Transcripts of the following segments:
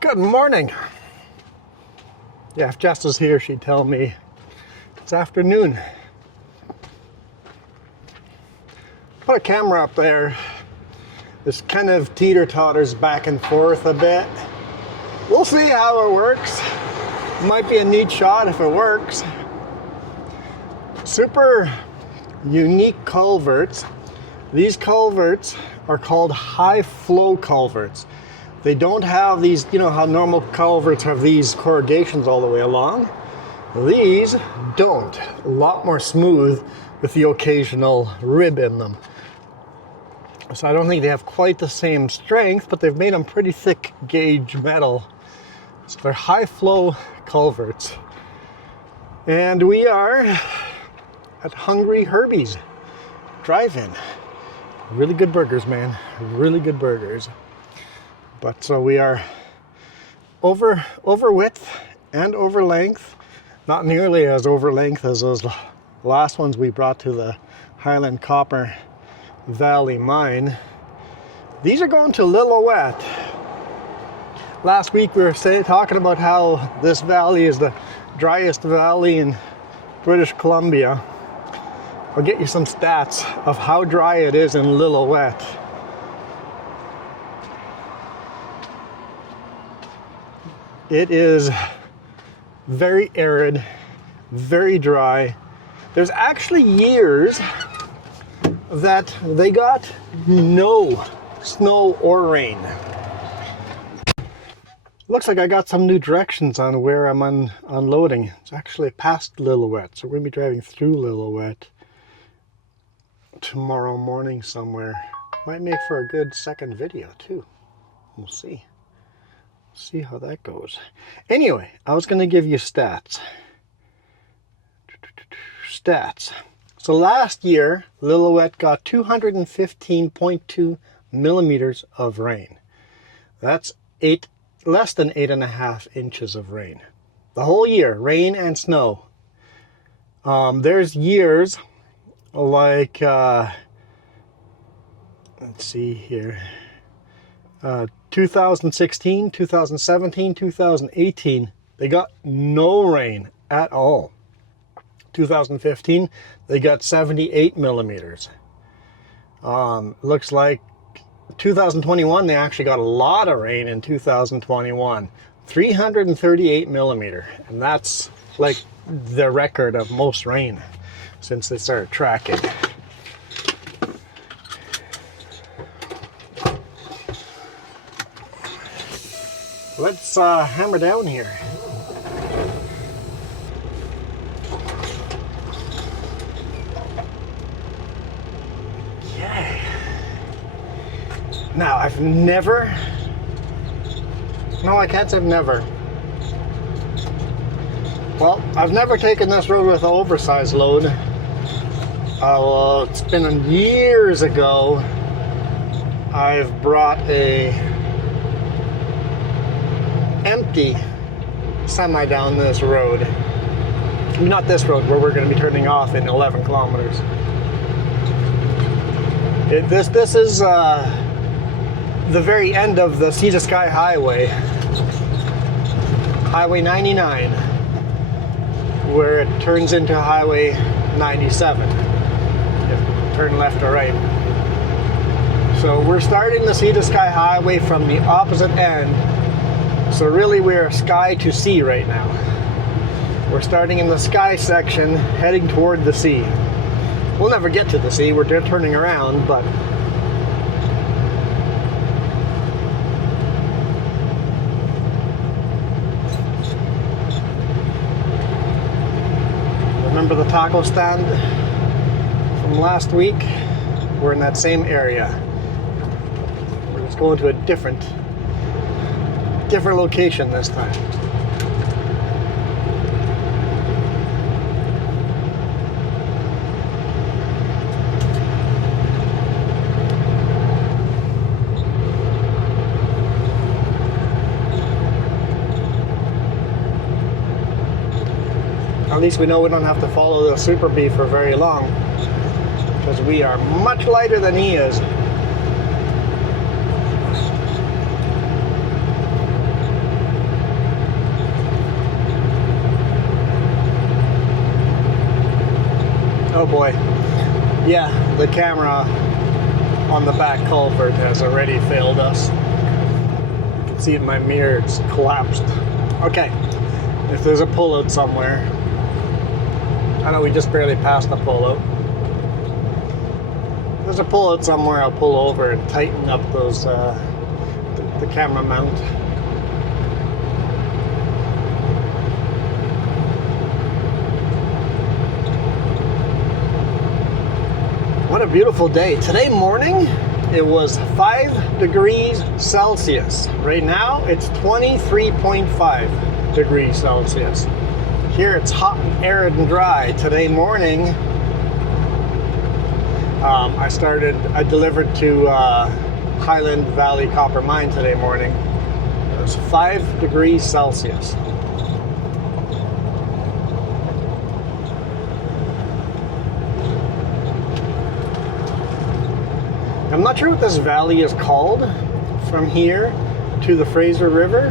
Good morning. Yeah, if Jess was here, she'd tell me it's afternoon. Put a camera up there. This kind of teeter-totters back and forth a bit. We'll see how it works. Might be a neat shot if it works. Super unique culverts. These culverts are called high flow culverts. They don't have these, you know how normal culverts have these corrugations all the way along? These don't. A lot more smooth with the occasional rib in them. So I don't think they have quite the same strength, but they've made them pretty thick gauge metal. So they're high flow culverts. And we are at Hungry Herbie's drive-in. Really good burgers, man. Really good burgers. But so we are over width and over length. Not nearly as over length as those last ones we brought to the Highland Copper Valley mine. These are going to LiLLOOET. Last week we were talking about how this valley is the driest valley in British Columbia. I'll get you some stats of how dry it is in LiLLOOET. It is very arid, very dry. There's actually years that they got no snow or rain. Looks like I got some new directions on where I'm unloading. It's actually past LiLLOOET, so we're going to be driving through LiLLOOET tomorrow morning somewhere. Might make for a good second video too. We'll see. See how that goes. Anyway, I was going to give you stats. Stats. So last year, LiLLOOET got 215.2 millimeters of rain. That's less than 8.5 inches of rain. The whole year, rain and snow. There's years like, let's see here. 2016, 2017, 2018, they got no rain at all. 2015, they got 78 millimeters. Looks like 2021, they actually got a lot of rain in 2021. 338 millimeter. And that's like the record of most rain since they started tracking. Let's hammer down here. Okay. Now, I've never... No, I can't say I've never. Well, I've never taken this road with an oversized load. Well, it's been years ago. I've brought a empty semi down this road. Not this road where we're going to be turning off in 11 kilometers. This is the very end of the Sea to Sky Highway. Highway 99. Where it turns into Highway 97. If turn left or right. So we're starting the Sea to Sky Highway from the opposite end. So really we're sky to sea right now. We're starting in the sky section, heading toward the sea. We'll never get to the sea, we're turning around, but remember the taco stand from last week? We're in that same area. We're just going to a different location this time. At least we know we don't have to follow the Super Bee for very long, because we are much lighter than he is. Oh boy. Yeah, the camera on the back culvert has already failed us. You can see in my mirror it's collapsed. Okay, if there's a pullout somewhere. I know we just barely passed the pullout. If there's a pullout somewhere, I'll pull over and tighten up those the camera mount. What a beautiful day. Today morning, it was 5 degrees Celsius. Right now, it's 23.5 degrees Celsius. Here, it's hot and arid and dry. Today morning, I delivered to Highland Valley Copper Mine today morning. It was 5 degrees Celsius. I'm not sure what this valley is called from here to the Fraser River.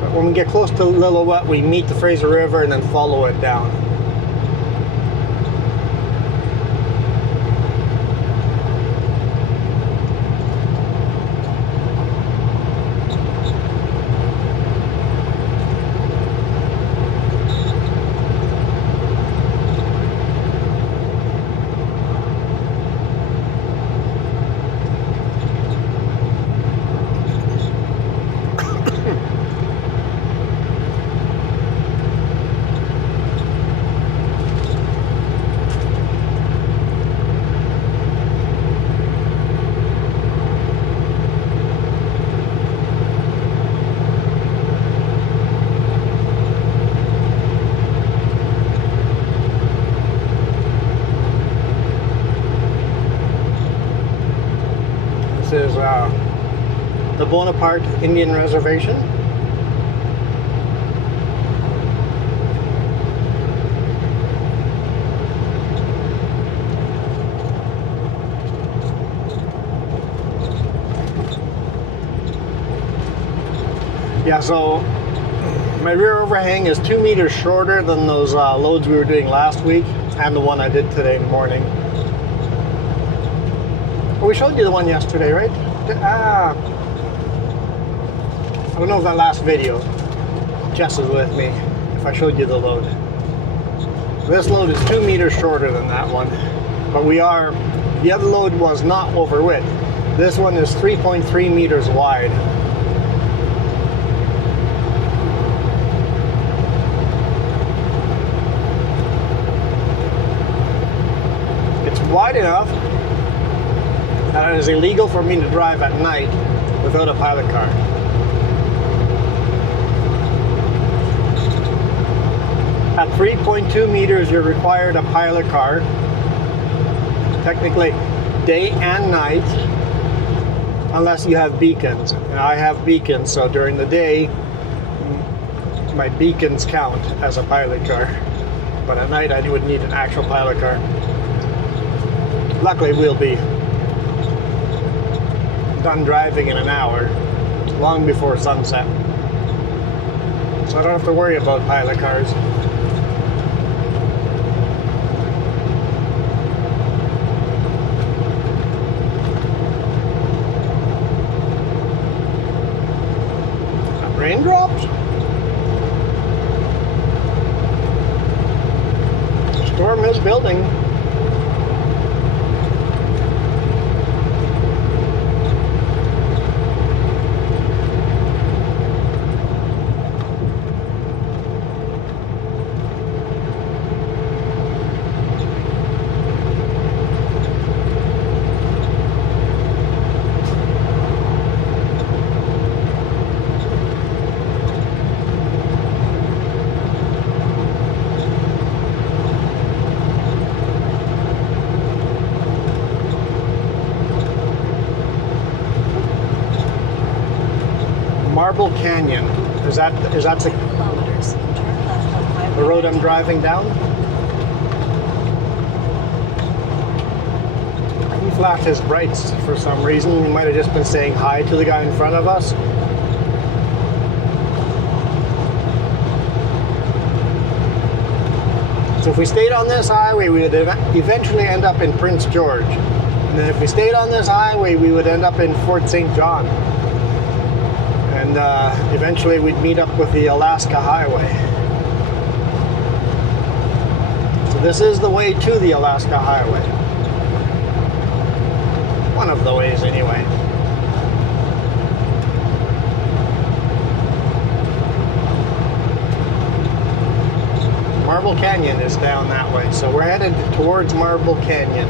But when we get close to LiLLOOET, we meet the Fraser River and then follow it down. This is the Bonaparte Indian Reservation. Yeah, so my rear overhang is 2 meters shorter than those loads we were doing last week and the one I did today morning. Well, we showed you the one yesterday, right? I don't know if that last video, Jess is with me, if I showed you the load. This load is 2 meters shorter than that one, but the other load was not over width. This one is 3.3 meters wide. It's wide enough that it is illegal for me to drive at night without a pilot car. At 3.2 meters, you're required a pilot car, technically day and night, unless you have beacons. And I have beacons, so during the day, my beacons count as a pilot car. But at night, I would need an actual pilot car. Luckily, we'll be done driving in an hour, long before sunset. So I don't have to worry about pilot cars. Raindrops? Storm is building. Marble Canyon. Is that the road I'm driving down? He flashed his brights for some reason. He might have just been saying hi to the guy in front of us. So if we stayed on this highway, we would eventually end up in Prince George. And then if we stayed on this highway, we would end up in Fort St. John. And eventually we'd meet up with the Alaska Highway. So this is the way to the Alaska Highway. One of the ways anyway. Marble Canyon is down that way, so we're headed towards Marble Canyon.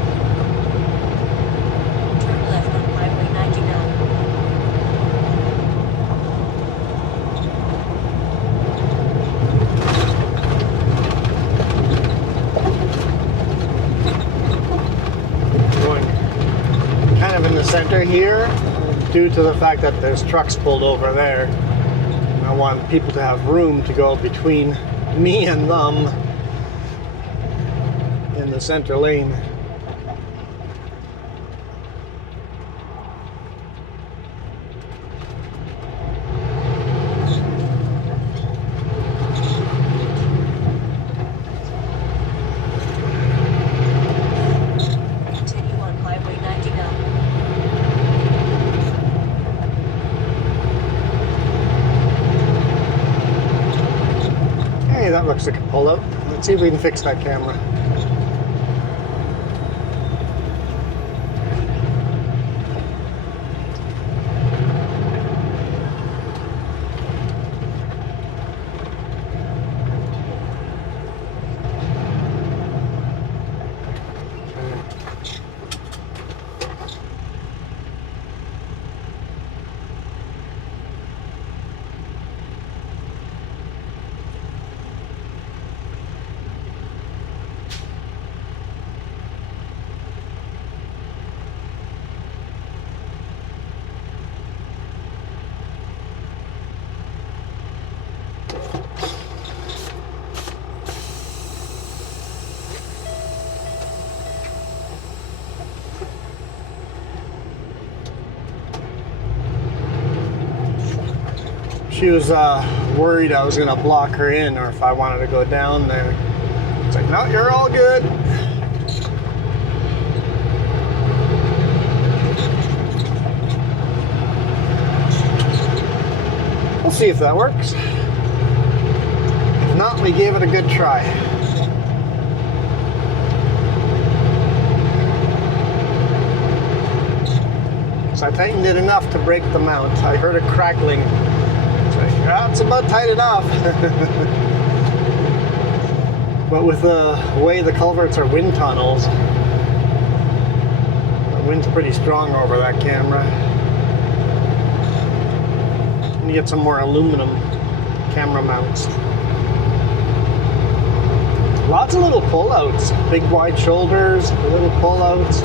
Turn left on Highway 99. Going kind of in the center here, due to the fact that there's trucks pulled over there. I want people to have room to go between me and them in the center lane. Continue on Highway 99. Hey, that looks like a pull-out. Let's see if we can fix that camera. She was worried I was going to block her in, or if I wanted to go down there. It's like, no, you're all good. We'll see if that works. If not, we gave it a good try. So I tightened it enough to break the mount. I heard a crackling. It's about tight enough. But with the way the culverts are wind tunnels, the wind's pretty strong over that camera. I'm gonna get some more aluminum camera mounts. Lots of little pull-outs. Big wide shoulders, little pull-outs.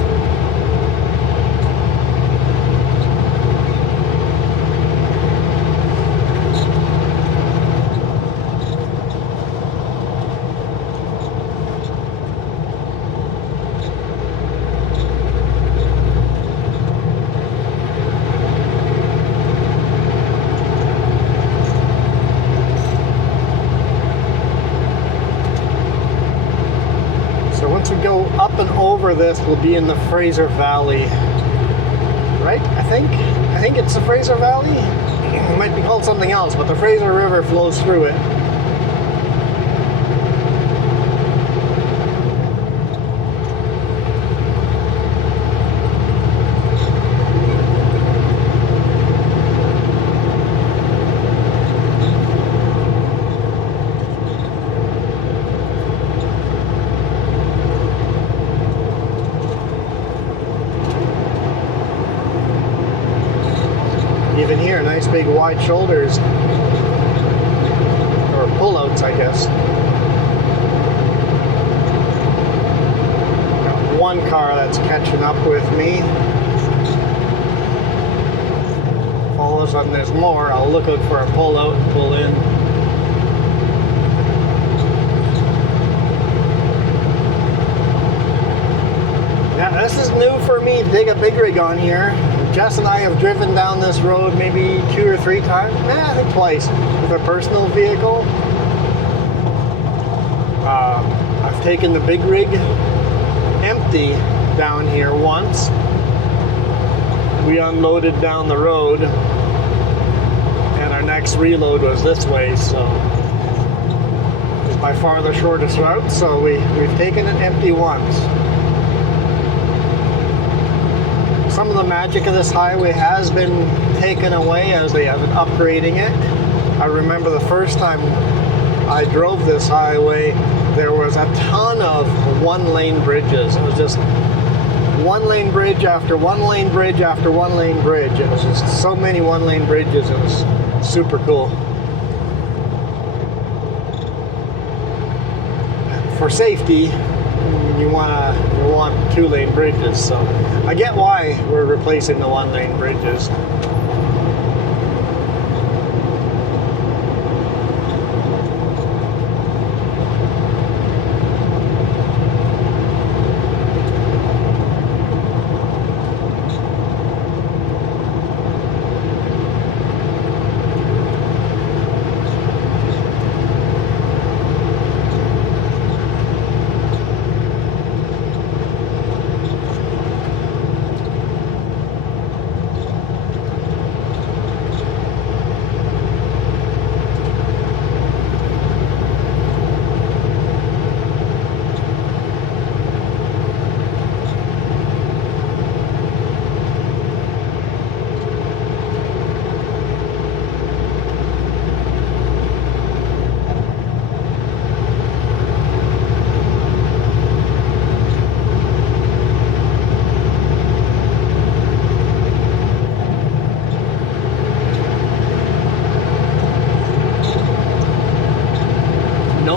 Up and over this will be in the Fraser Valley, right? I think it's the Fraser Valley. It might be called something else, but the Fraser River flows through it. Even here, nice big wide shoulders, or pull-outs, I guess. Got one car that's catching up with me. If all of a sudden there's more, I'll look out for a pull-out and pull in. Yeah, this is new for me to take a big rig on here. Jess and I have driven down this road maybe 2 or 3 times, I think twice, with a personal vehicle. I I've taken the big rig empty down here once. We unloaded down the road, and our next reload was this way, so it's by far the shortest route, so we've taken it empty once. Some of the magic of this highway has been taken away as they have been upgrading it. I remember the first time I drove this highway, there was a ton of one-lane bridges. It was just one-lane bridge after one-lane bridge after one-lane bridge. It was just so many one-lane bridges. It was super cool. For safety, you want two-lane bridges. So I get why we're replacing the one-lane bridges.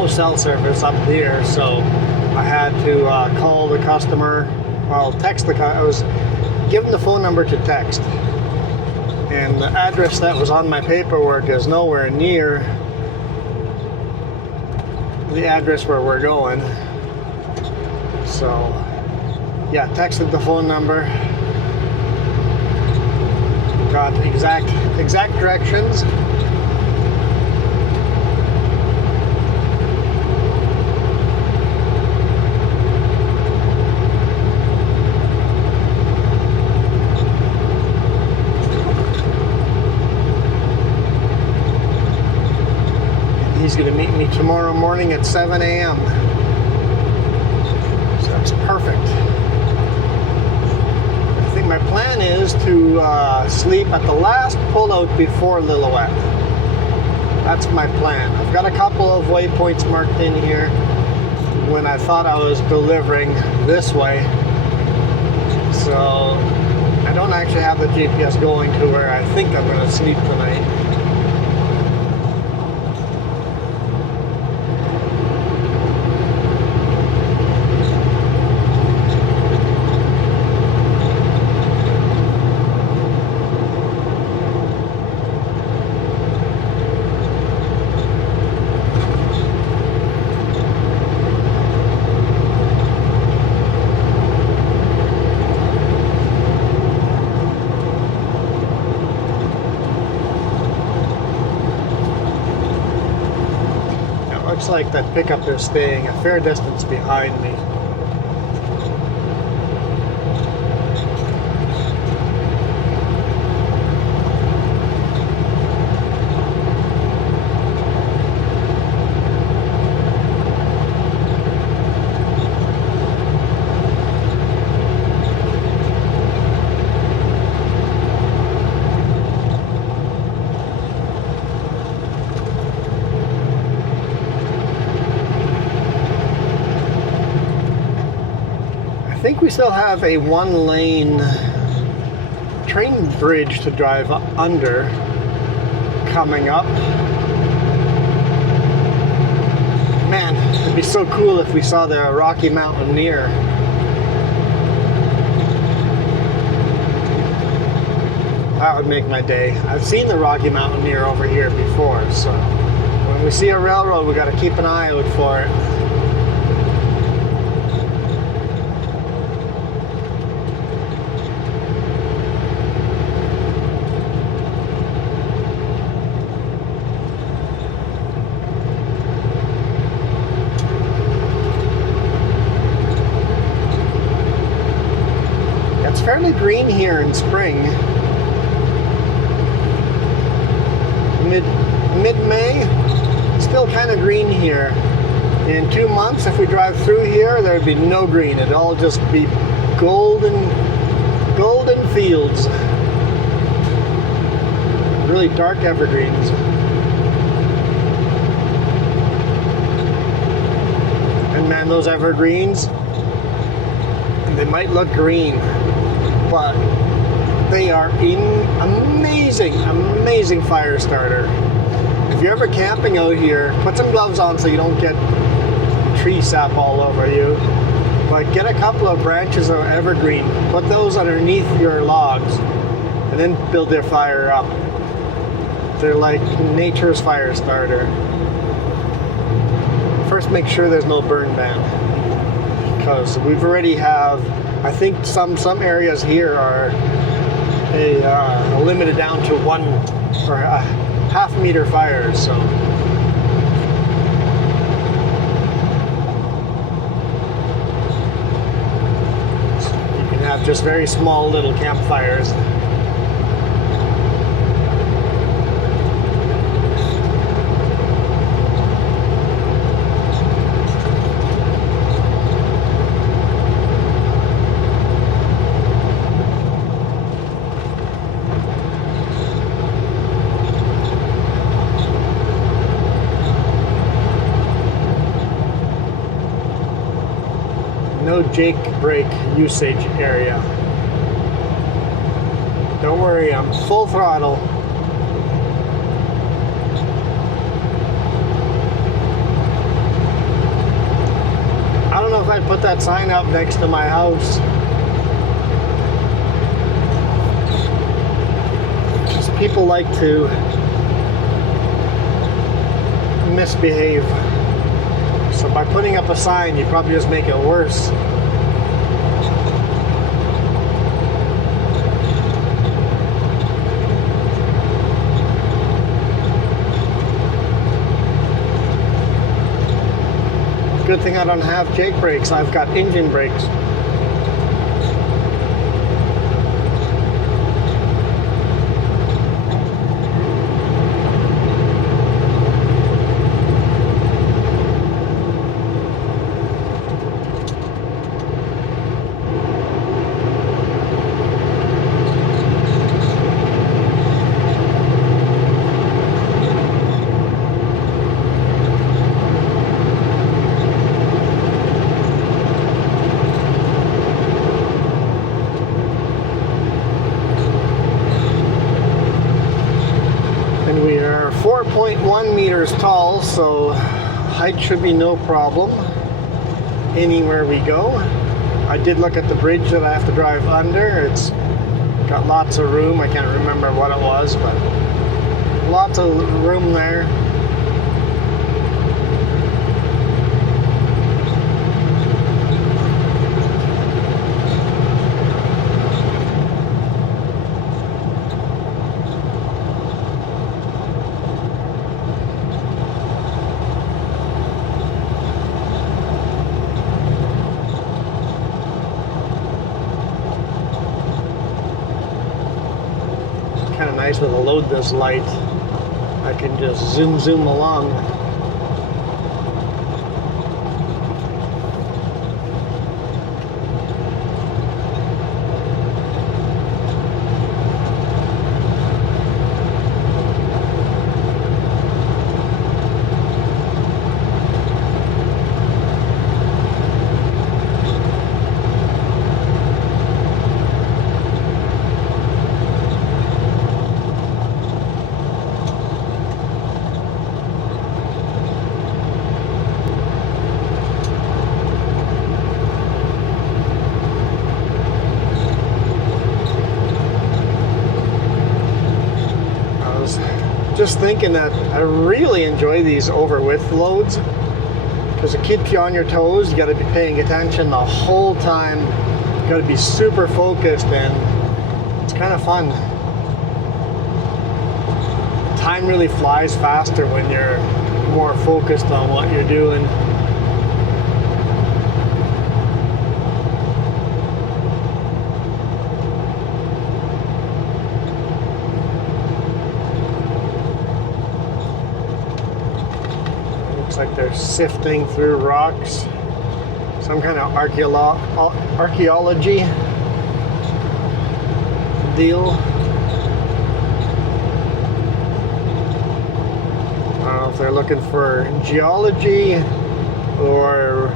Cell service up here, so I had to call the customer, well, text the I was given the phone number to text, and the address that was on my paperwork is nowhere near the address where we're going. So yeah, texted the phone number, got exact directions. He's going to meet me tomorrow morning at 7 a.m. So that's perfect. I think my plan is to sleep at the last pullout before LiLLOOET. That's my plan. I've got a couple of waypoints marked in here when I thought I was delivering this way. So I don't actually have the GPS going to where I think I'm going to sleep tonight. Looks like that pickup is staying a fair distance behind me. I think we still have a one-lane train bridge to drive under coming up. Man, it'd be so cool if we saw the Rocky Mountaineer. That would make my day. I've seen the Rocky Mountaineer over here before, so when we see a railroad, we got to keep an eye out for it. it's fairly green here in spring. Mid-May, still kind of green here. In 2 months, if we drive through here, there'd be no green. It'd all just be golden fields. Really dark evergreens. And man, those evergreens, they might look green, but they are amazing fire starter. If you're ever camping out here, put some gloves on so you don't get tree sap all over you. But get a couple of branches of evergreen, put those underneath your logs, and then build their fire up. They're like nature's fire starter. First, make sure there's no burn ban, because we've already have, I think some areas here are limited down to 1 or a half-meter fires. So you can have just very small little campfires. No Jake brake usage area. Don't worry, I'm full throttle. I don't know if I'd put that sign up next to my house. Because people like to misbehave. So by putting up a sign, you probably just make it worse. Good thing I don't have Jake brakes. I've got engine brakes. And we are 4.1 meters tall, so height should be no problem anywhere we go. I did look at the bridge that I have to drive under. It's got lots of room. I can't remember what it was, but lots of room there. Kind of nice with a load this light. I can just zoom along. Just thinking that I really enjoy these over width loads because it keeps you on your toes. You got to be paying attention the whole time. You got to be super focused, and it's kind of fun. Time really flies faster when you're more focused on what you're doing. they're sifting through rocks. Some kind of archaeology deal. I don't know if they're looking for geology or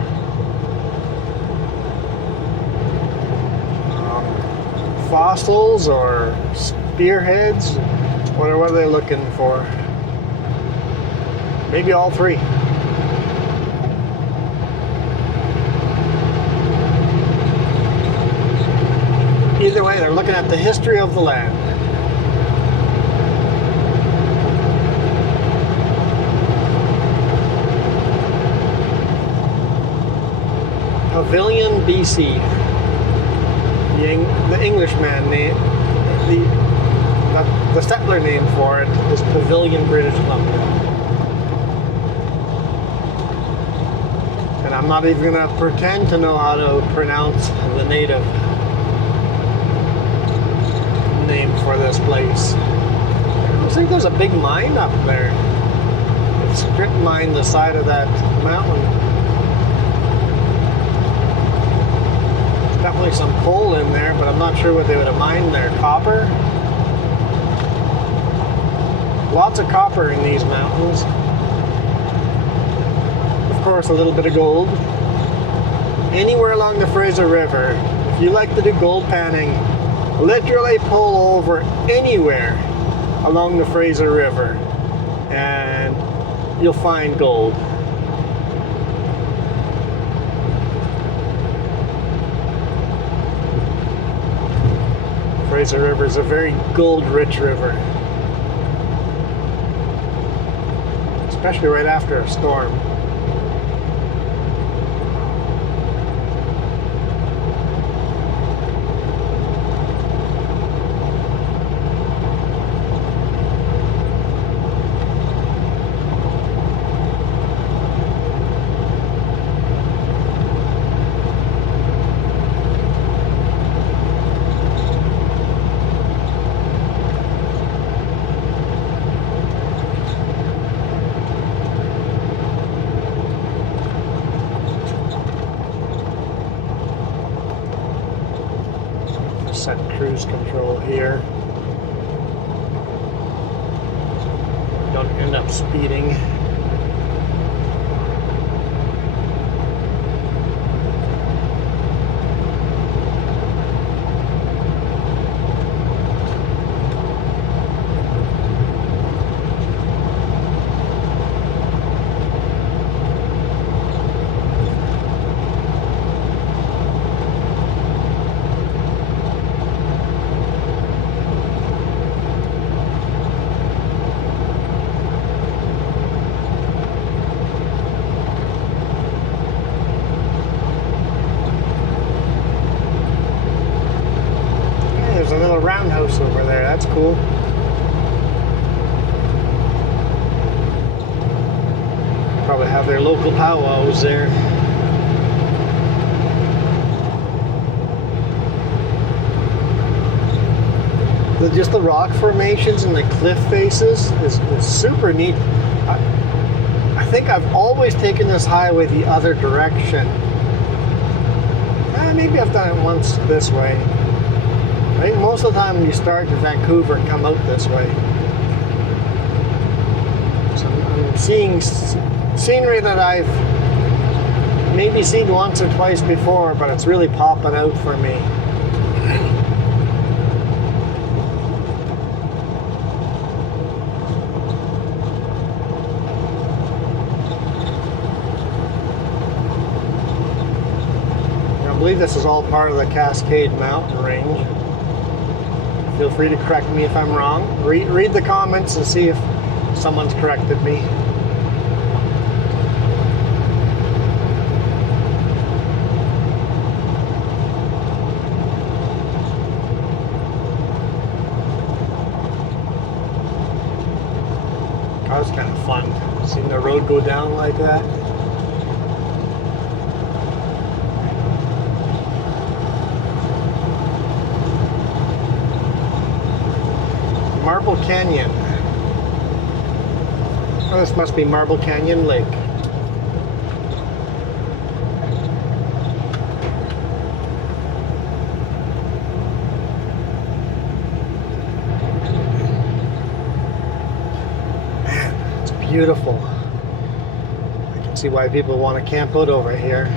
fossils or spearheads. What are they looking for? Maybe all three. Either way, they're looking at the history of the land. Pavilion BC. The Englishman name, the settler name for it is Pavilion, British Columbia. And I'm not even going to pretend to know how to pronounce the native name for this place. I think there's a big mine up there. It's strip mine the side of that mountain. There's definitely some coal in there, but I'm not sure what they would have mined there. Copper? Lots of copper in these mountains. Of course, a little bit of gold. Anywhere along the Fraser River, if you like to do gold panning, literally pull over anywhere along the Fraser River and you'll find gold. Fraser River is a very gold-rich river, especially right after a storm. Set cruise control here. Don't end up speeding. Roundhouse over there, that's cool. Probably have their local powwows there. Just the rock formations and the cliff faces is super neat. I think I've always taken this highway the other direction. Maybe I've done it once this way. I think most of the time when you start in Vancouver and come out this way. So I'm seeing scenery that I've maybe seen once or twice before, but it's really popping out for me. I believe this is all part of the Cascade Mountain Range. Feel free to correct me if I'm wrong. Read the comments and see if someone's corrected me. That was kind of fun, seeing the road go down like that. Marble Canyon. Oh, this must be Marble Canyon Lake. beautiful. I can see why people want to camp out over here.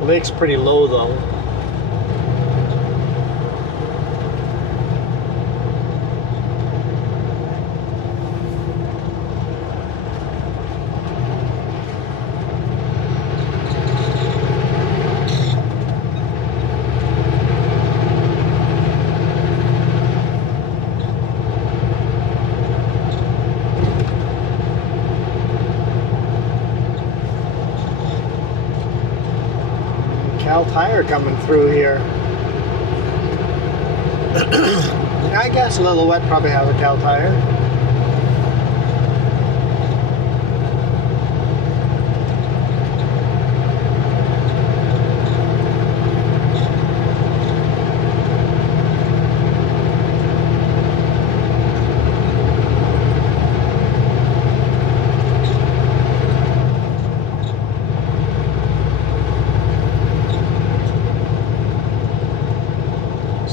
The lake's pretty low though. Cal Tire coming through here. I guess LiLLOOET probably has a Cal Tire.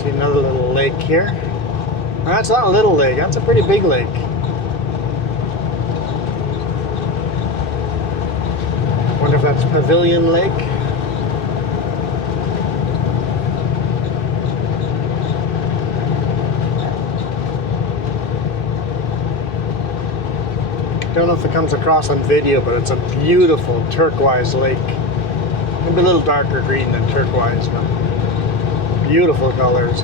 Another little lake here. That's not a little lake, that's a pretty big lake. Wonder if that's Pavilion Lake. Don't know if it comes across on video, but it's a beautiful turquoise lake. Maybe a little darker green than turquoise, but beautiful colors.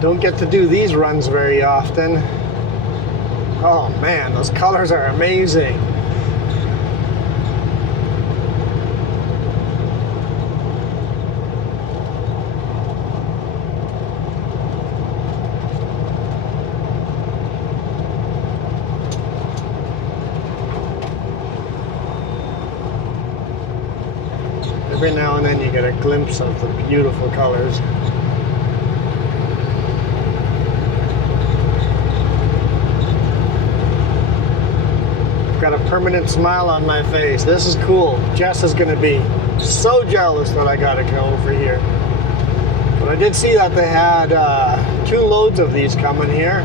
Don't get to do these runs very often. Oh man, those colors are amazing. Every now and then you get a glimpse of the beautiful colors. I've got a permanent smile on my face. This is cool. Jess is going to be so jealous that I got to go over here. But I did see that they had 2 loads of these coming here.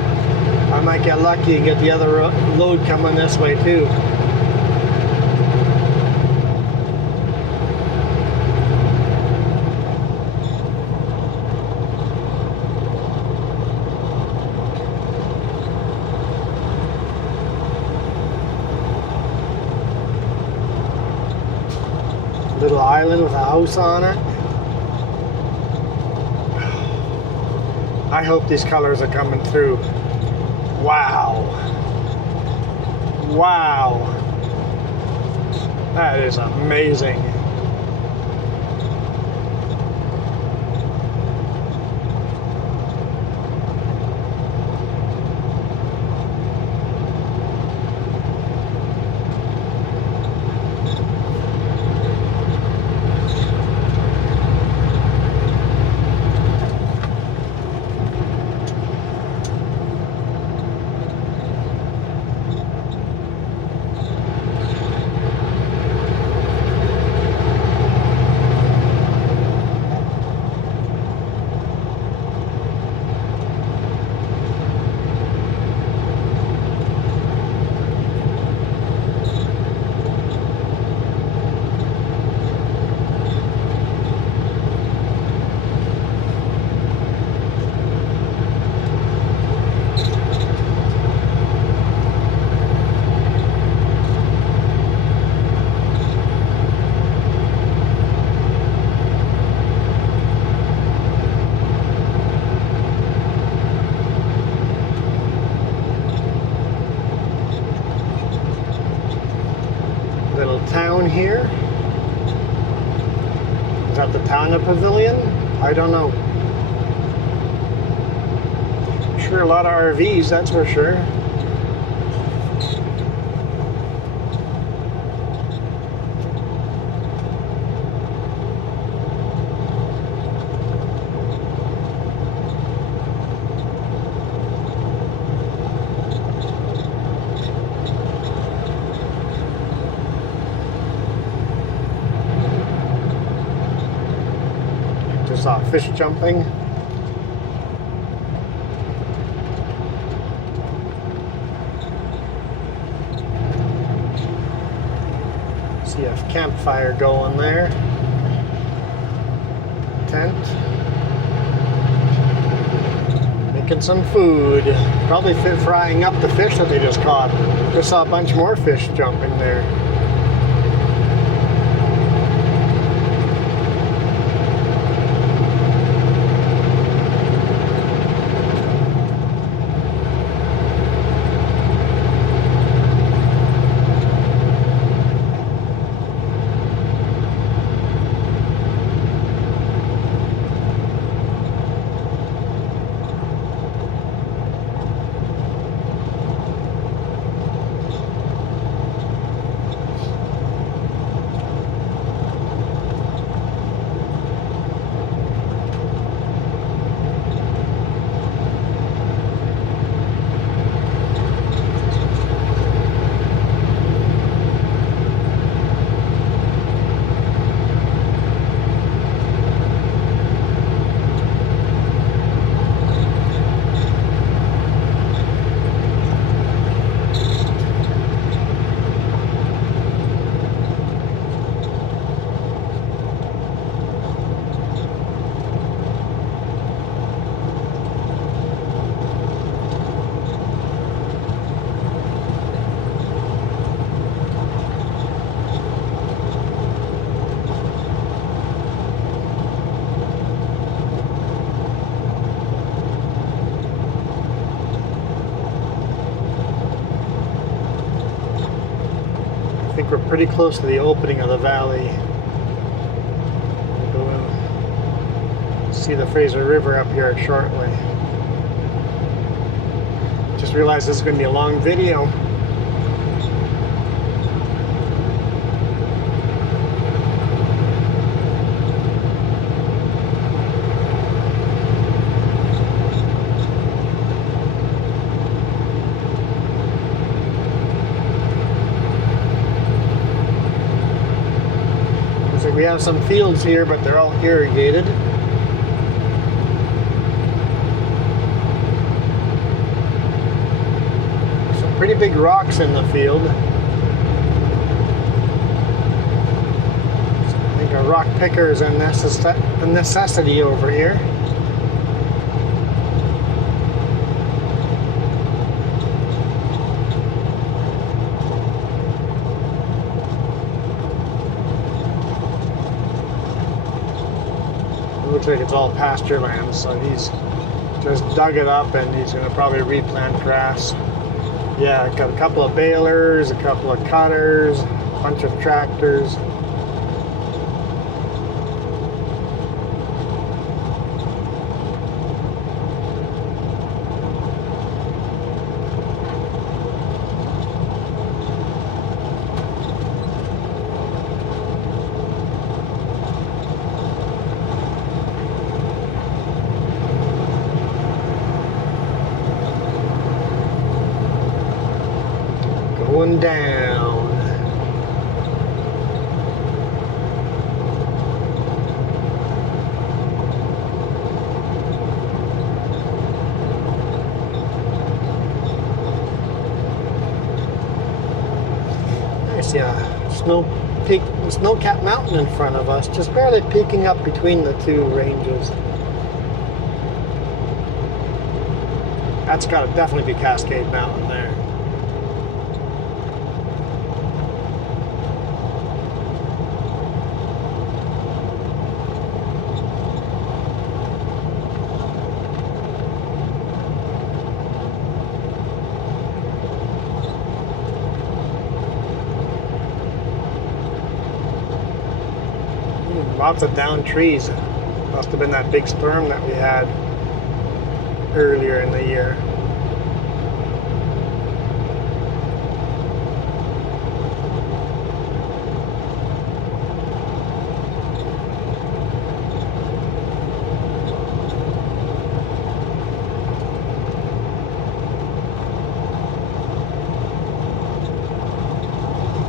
I might get lucky and get the other load coming this way too. Little island with a house on it. I hope these colors are coming through. Wow. Wow. That is amazing. Town here. Is that the town of Pavilion? I don't know. Sure, a lot of RVs, that's for sure. Just saw fish jumping. See a campfire going there. Tent. Making some food. Probably frying up the fish that they just caught. Just saw a bunch more fish jumping there. I think we're pretty close to the opening of the valley. We'll see the Fraser River up here shortly. Just realized this is going to be a long video. We have some fields here, but they're all irrigated. Some pretty big rocks in the field. So I think a rock picker is a necessity over here. Looks like it's all pasture land, so he's just dug it up and he's going to probably replant grass. Yeah, got a couple of balers, a couple of cutters, a bunch of tractors. Going down. I see a snow-capped mountain in front of us, just barely peeking up between the two ranges. That's got to definitely be Cascade Mountain there. Lots of downed trees. Must have been that big storm that we had. earlier in the year.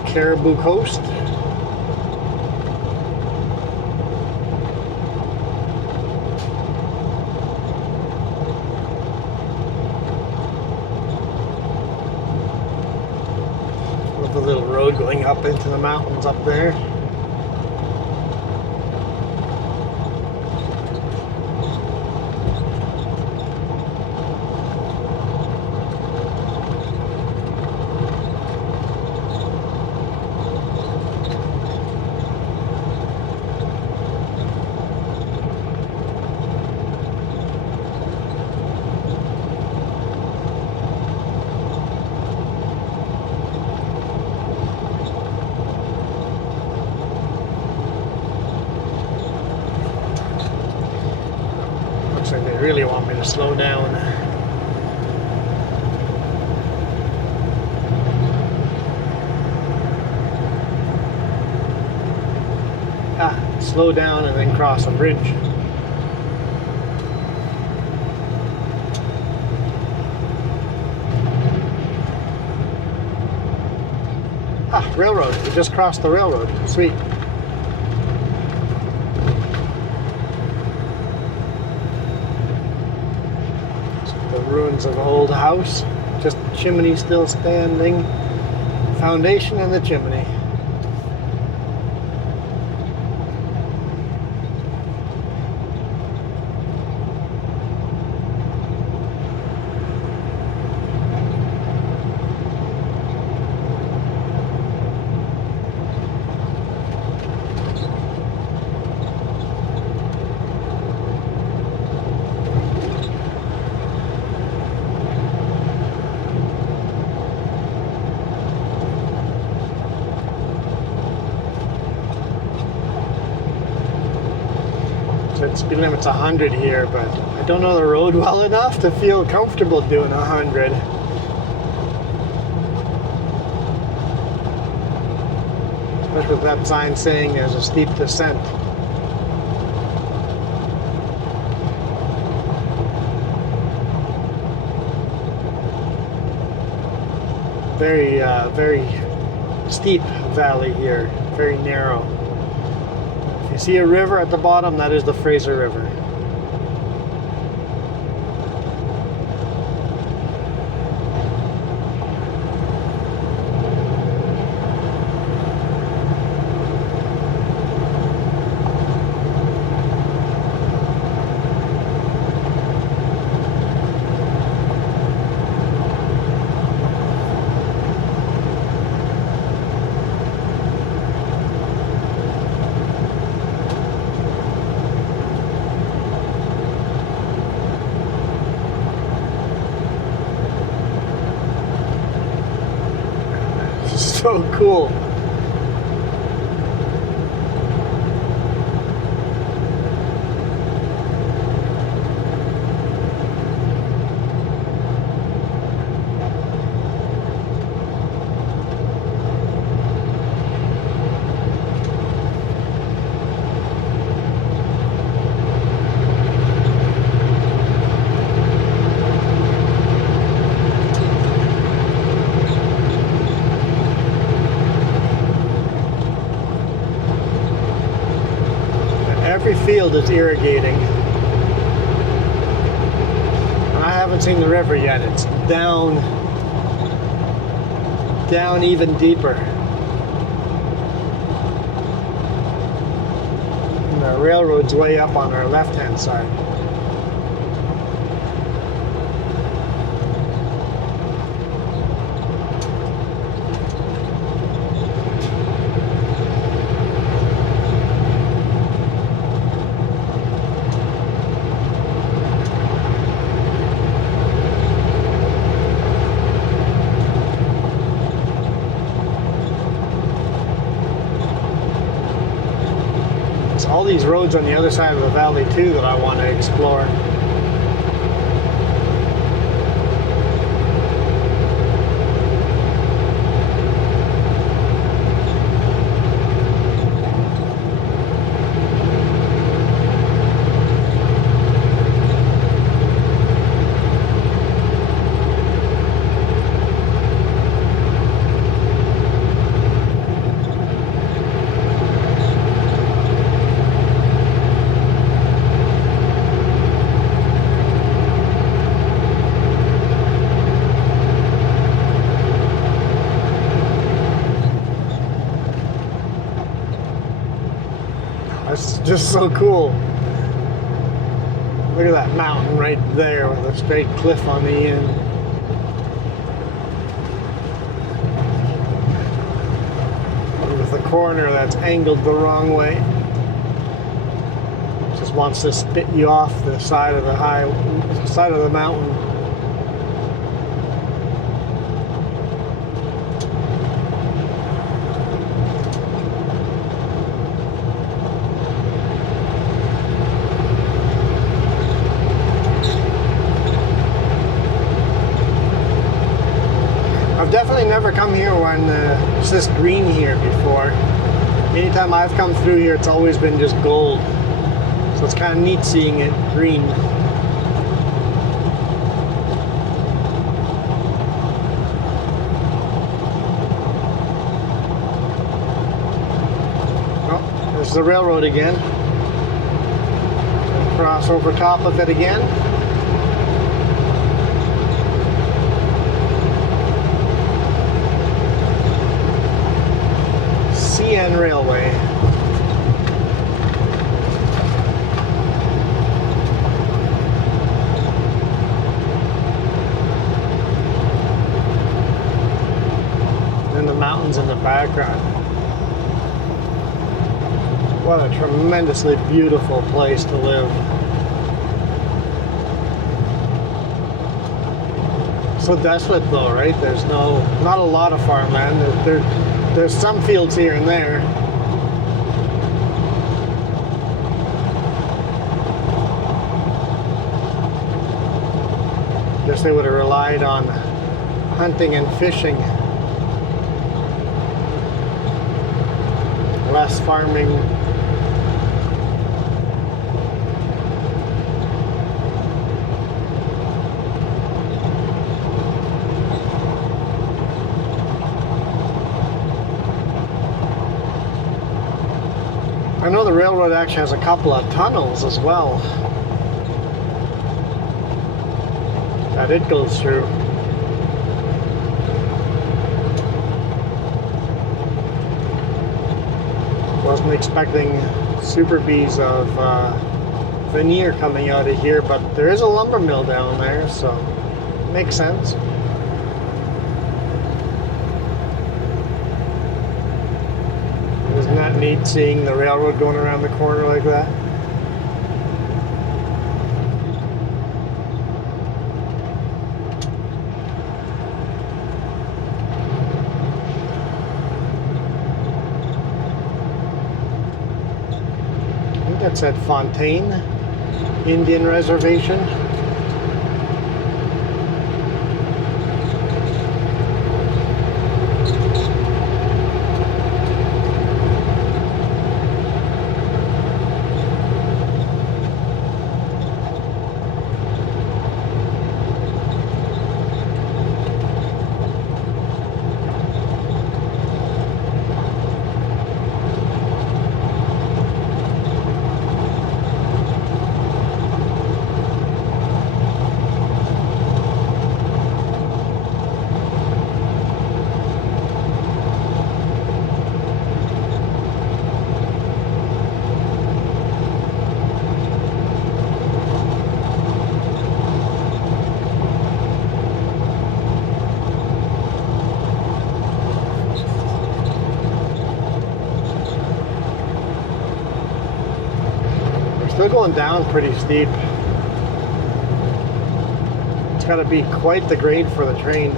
Caribou Coast. Love the little road going up into the mountains up there. Looks like they really want me to slow down. Slow down and then cross a bridge. Railroad. We just crossed the railroad. Sweet. The ruins of an old house. Just the chimney still standing. Foundation and the chimney. The speed limit's 100 here, but I don't know the road well enough to feel comfortable doing 100. Especially with that sign saying there's a steep descent. Very steep valley here, very narrow. You see a river at the bottom, that is the Fraser River. So cool. Every field is irrigating. And I haven't seen the river yet. It's down even deeper. And the railroad's way up on our left-hand side. All these roads on the other side of the valley too that I want to explore. That's just so cool. Look at that mountain right there with a straight cliff on the end. With a corner that's angled the wrong way. Just wants to spit you off the side of the mountain. I've definitely never come here when it's this green here before. Anytime I've come through here, it's always been just gold. So it's kind of neat seeing it green. Oh, there's the railroad again. Cross over top of it again. CN Railway. And the mountains in the background. What a tremendously beautiful place to live. So desolate though, right? There's not a lot of farmland. There's some fields here and there. Guess they would have relied on hunting and fishing. Less farming. I know the railroad actually has a couple of tunnels as well that it goes through. Wasn't expecting super bees of veneer coming out of here, but there is a lumber mill down there, so it makes sense. Isn't that neat seeing the railroad going around the corner like that? I think that's at Fontaine Indian Reservation. Still going down pretty steep. It's got to be quite the grade for the train.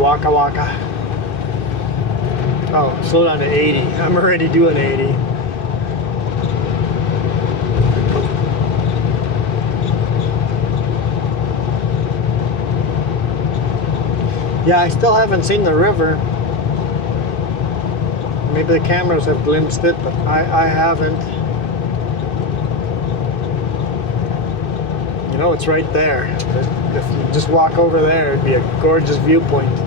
Waka waka. Oh, slow down to 80. I'm already doing 80. Yeah, I still haven't seen the river. Maybe the cameras have glimpsed it, but I haven't. You know, it's right there. If you just walk over there, it'd be a gorgeous viewpoint.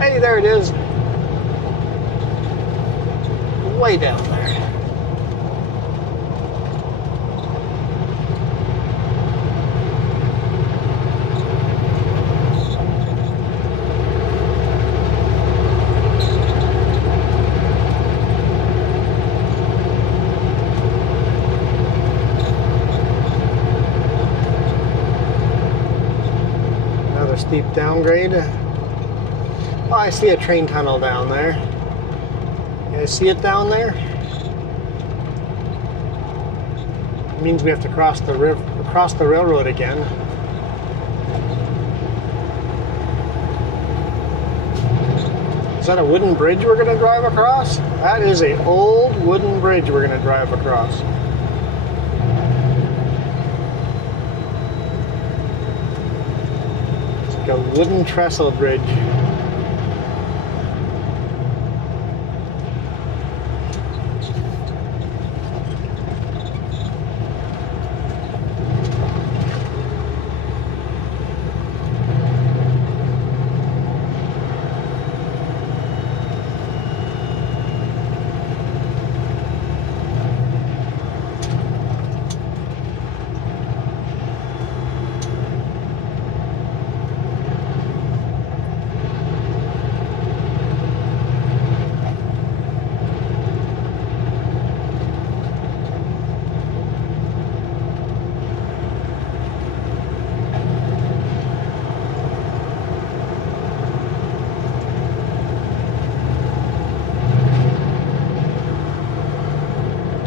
Hey, there it is. Way down there. Another steep downgrade. Oh, I see a train tunnel down there. You guys see it down there? It means we have to cross the railroad again. Is that a wooden bridge we're going to drive across? That is an old wooden bridge we're going to drive across. It's like a wooden trestle bridge.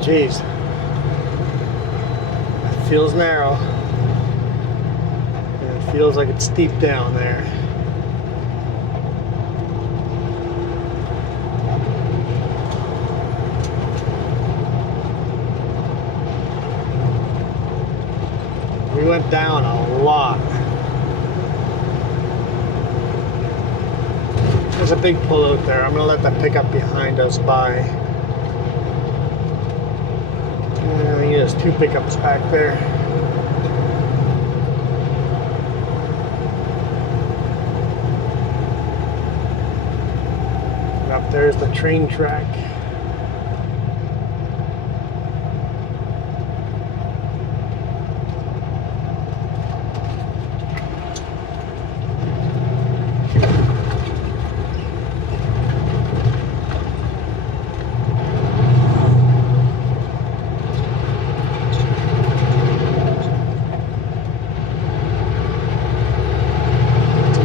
Jeez, it feels narrow, and it feels like it's steep down there. We went down a lot. There's a big pull out there. I'm gonna let that pickup behind us by. There's two pickups back there. And up there's the train track.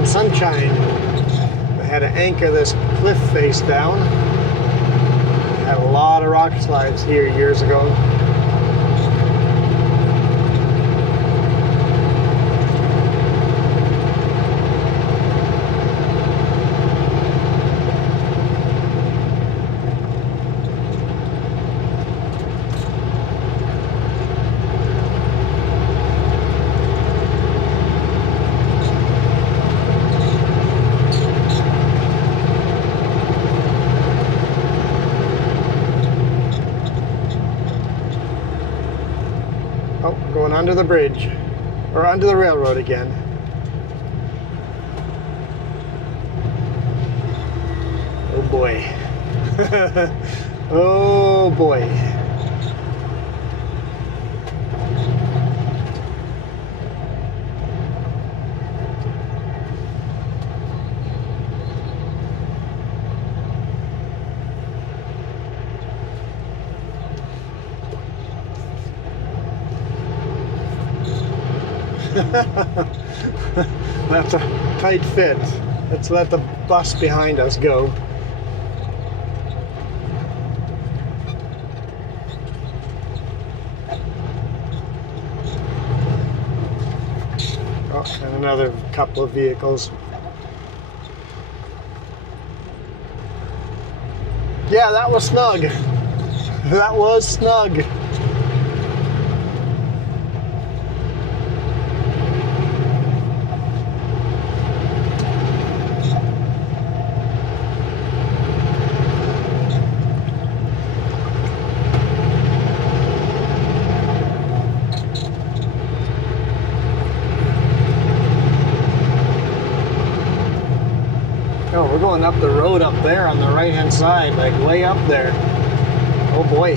Sunshine. We had to anchor this cliff face down. We had a lot of rock slides here years ago. Oh, going under the bridge, or under the railroad again. Oh boy. Oh boy. That's a tight fit. Let's let the bus behind us go. Oh, and another couple of vehicles. Yeah, that was snug. That was snug. going up the road up there on the right hand side, like way up there. Oh boy.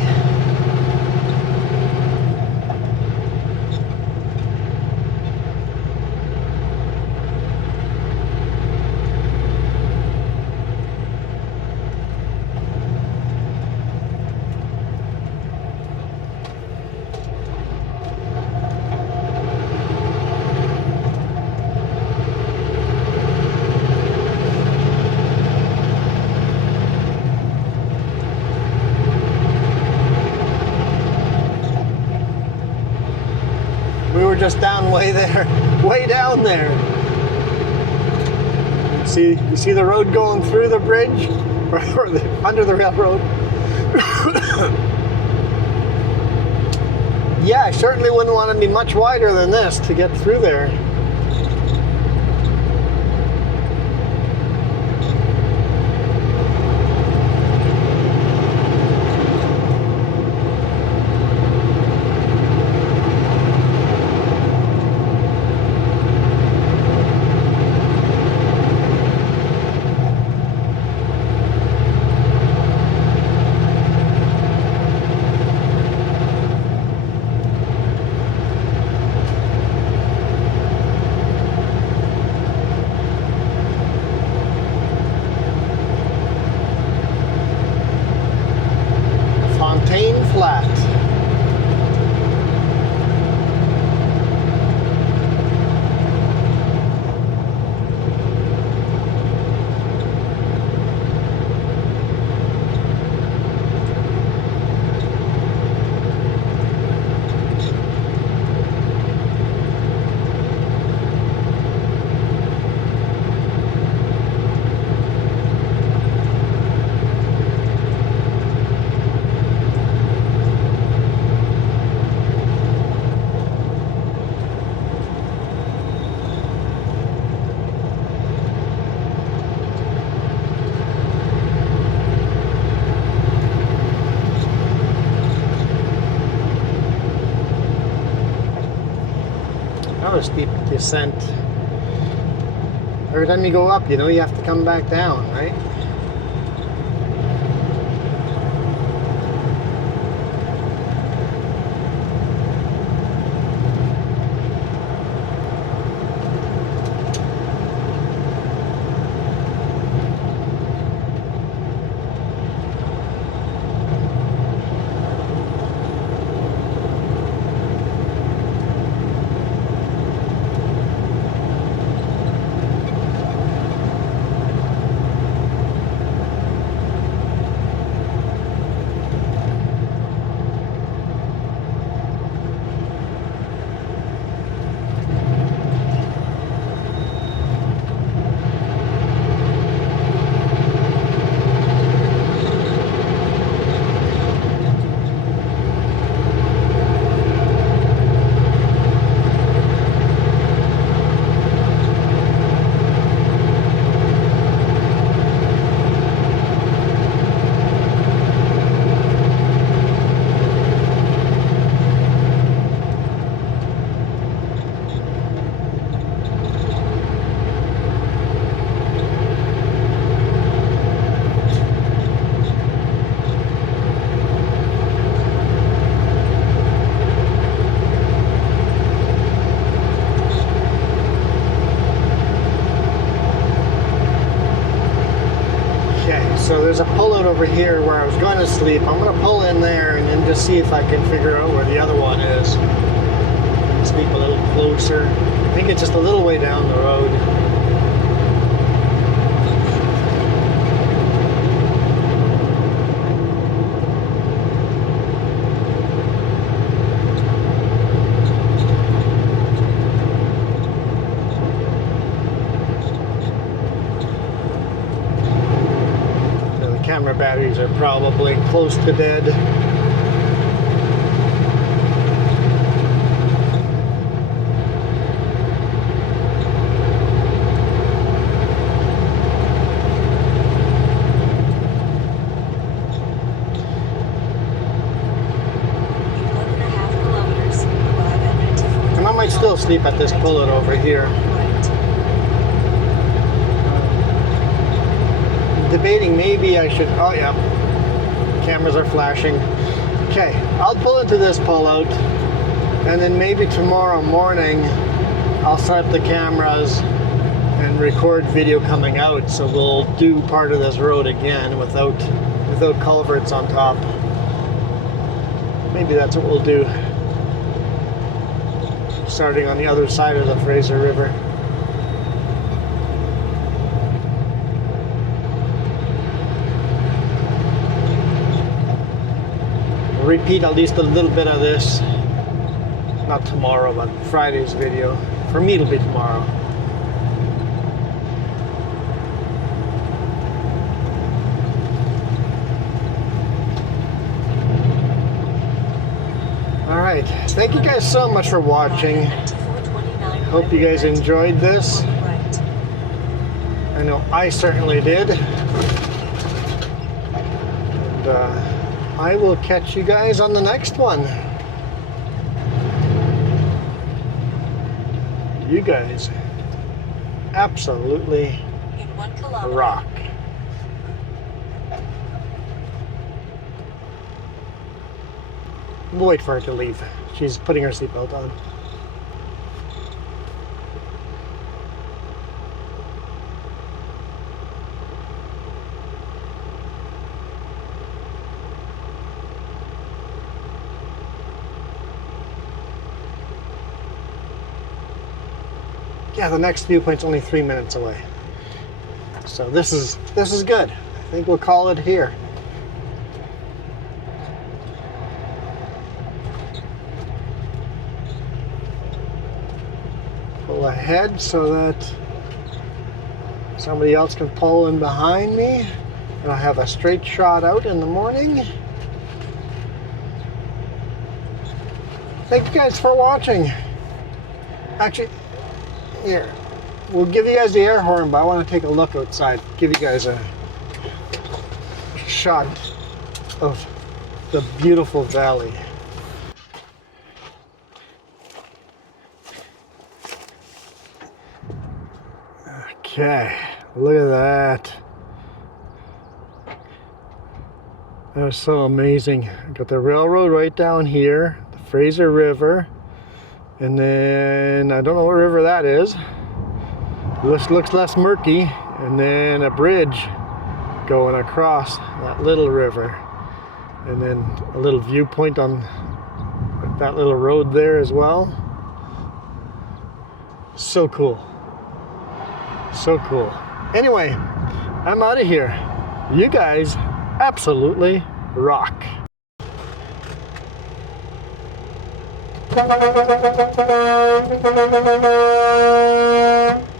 We were just down way there, way down there. You see the road going through the bridge or under the railroad? Yeah, I certainly wouldn't want to be much wider than this to get through there. Flat. A steep descent. Every time you go up, you know you have to come back down, right? So there's a pull-out over here where I was going to sleep. I'm going to pull in there and then just see if I can figure out where the other one is. Sleep a little closer. I think it's just a little way down the road. Camera batteries are probably close to dead. And I might still sleep at this pullet over here. debating maybe I should, oh yeah, cameras are flashing. Okay, I'll pull into this pullout, and then maybe tomorrow morning I'll set up the cameras and record video coming out, so we'll do part of this road again without culverts on top. Maybe that's what we'll do, starting on the other side of the Fraser River. Repeat at least a little bit of this, not tomorrow, but Friday's video. For me, it'll be tomorrow. All right, thank you guys so much for watching. Hope you guys enjoyed this. I know I certainly did. And I will catch you guys on the next one. You guys absolutely rock. We'll wait for her to leave. She's putting her seatbelt on. Yeah, the next viewpoint's only 3 minutes away. So this is good. I think we'll call it here. Pull ahead so that somebody else can pull in behind me, and I'll have a straight shot out in the morning. Thank you guys for watching. Actually, here, we'll give you guys the air horn, but I want to take a look outside, give you guys a shot of the beautiful valley. Okay, look at that. That was so amazing. Got the railroad right down here, the Fraser River. And then, I don't know what river that is. This looks less murky. And then a bridge going across that little river. And then a little viewpoint on that little road there as well. So cool. So cool. Anyway, I'm out of here. You guys absolutely rock. Thank you.